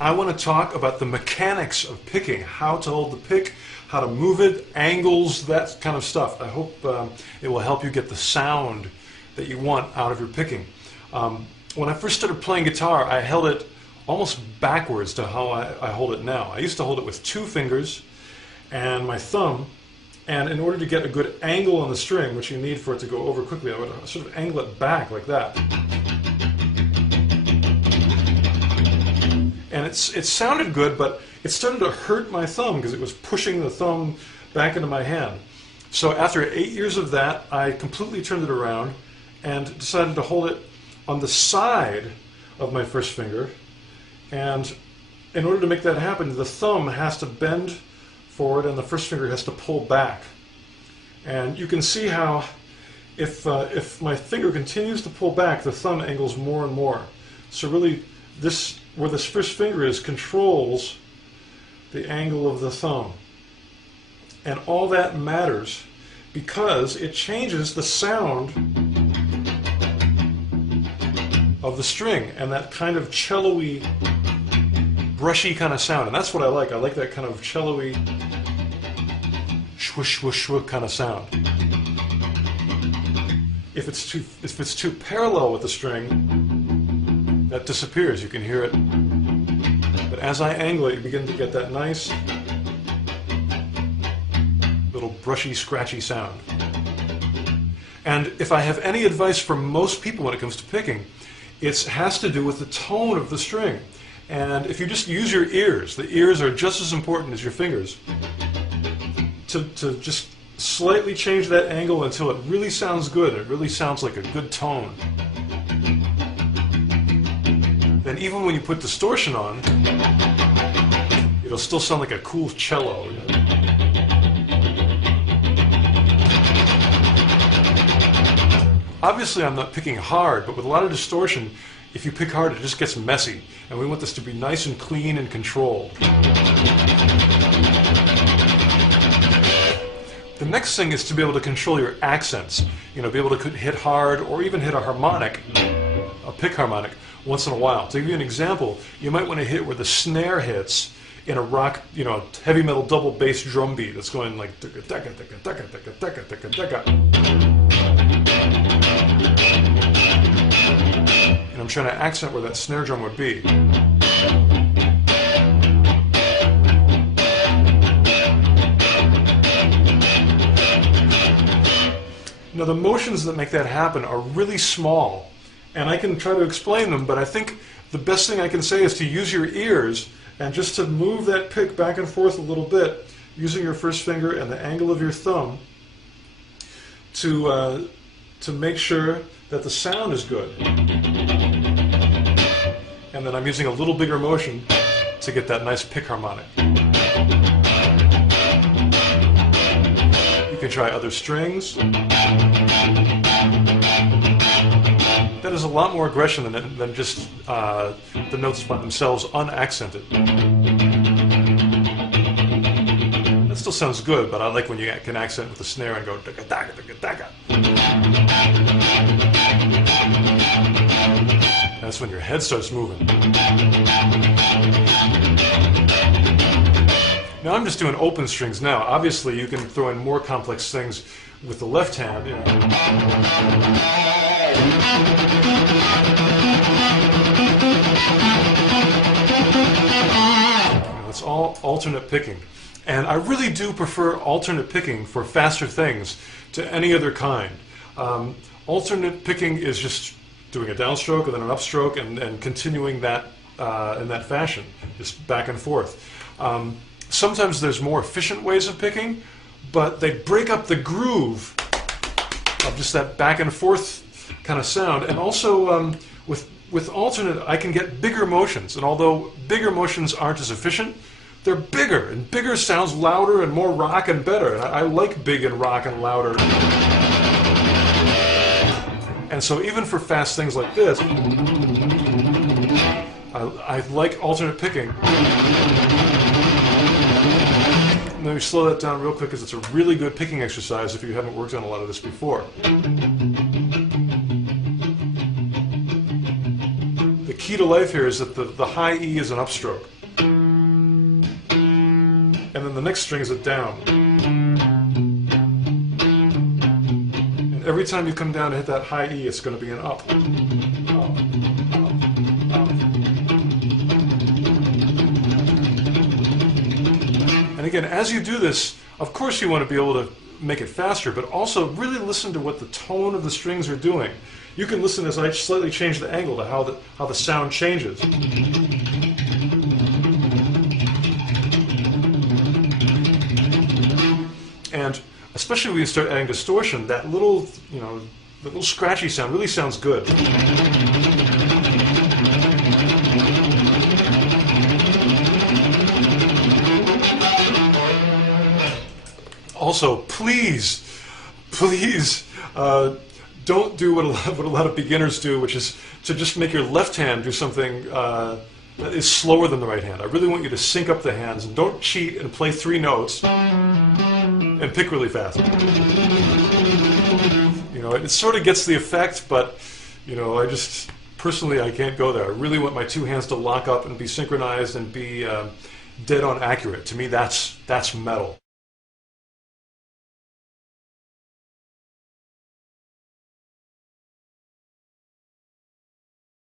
I want to talk about the mechanics of picking, how to hold the pick, how to move it, angles, that kind of stuff. I hope it will help you get the sound that you want out of your picking. When I first started playing guitar, I held it almost backwards to how I hold it now. I used to hold it with 2 fingers and my thumb, and in order to get a good angle on the string, which you need for it to go over quickly, I would sort of angle it back like that. And it sounded good, but it started to hurt my thumb because it was pushing the thumb back into my hand. So after 8 years of that, I completely turned it around and decided to hold it on the side of my first finger. And in order to make that happen, the thumb has to bend forward and the first finger has to pull back. And you can see how if my finger continues to pull back, the thumb angles more and more. So really, where this first finger is controls the angle of the thumb. And all that matters because it changes the sound of the string and that kind of cello-y, brushy kind of sound. And that's what I like. I like that kind of cello-y, swoosh, swoosh, swoosh kind of sound. If it's too parallel with the string, that disappears. You can hear it. But as I angle it, you begin to get that nice little brushy, scratchy sound. And if I have any advice for most people when it comes to picking, it has to do with the tone of the string. And if you just use your ears, the ears are just as important as your fingers, to just slightly change that angle until it really sounds good, it really sounds like a good tone. Then even when you put distortion on, it'll still sound like a cool cello. You know? Obviously I'm not picking hard, but with a lot of distortion, if you pick hard, it just gets messy. And we want this to be nice and clean and controlled. The next thing is to be able to control your accents. You know, be able to hit hard or even hit a harmonic, a pick harmonic, once in a while. To give you an example, you might want to hit where the snare hits in a rock, you know, heavy metal double bass drum beat that's going like and I'm trying to accent where that snare drum would be. Now the motions that make that happen are really small, and I can try to explain them, but I think the best thing I can say is to use your ears and just to move that pick back and forth a little bit using your first finger and the angle of your thumb to make sure that the sound is good. And then I'm using a little bigger motion to get that nice pick harmonic. You can try other strings. That is a lot more aggression than just the notes by themselves unaccented. That still sounds good, but I like when you can accent with the snare and go daga daga daga daga. That's when your head starts moving. Now I'm just doing open strings now. Obviously you can throw in more complex things with the left hand. You know. It's all alternate picking. And I really do prefer alternate picking for faster things to any other kind. Alternate picking is just doing a downstroke and then an upstroke and continuing that in that fashion, just back and forth. Sometimes there's more efficient ways of picking, but they break up the groove of just that back and forth kind of sound. And also with alternate, I can get bigger motions. And although bigger motions aren't as efficient, they're bigger, and bigger sounds louder and more rock and better. And I like big and rock and louder. And so even for fast things like this, I like alternate picking. Let me slow that down real quick because it's a really good picking exercise if you haven't worked on a lot of this before. The key to life here is that the high E is an upstroke. And then the next string is a down. And every time you come down to hit that high E, it's going to be an up. Up, up, up. And again, as you do this, of course you want to be able to make it faster, but also really listen to what the tone of the strings are doing. You can listen as I slightly change the angle to how the sound changes. And especially when you start adding distortion, that little, the little scratchy sound really sounds good. Also, please, don't do what a lot of beginners do, which is to just make your left hand do something that is slower than the right hand. I really want you to sync up the hands, and don't cheat and play 3 notes and pick really fast. It sort of gets the effect, but personally I can't go there. I really want my 2 hands to lock up and be synchronized and be dead on accurate. To me, that's metal.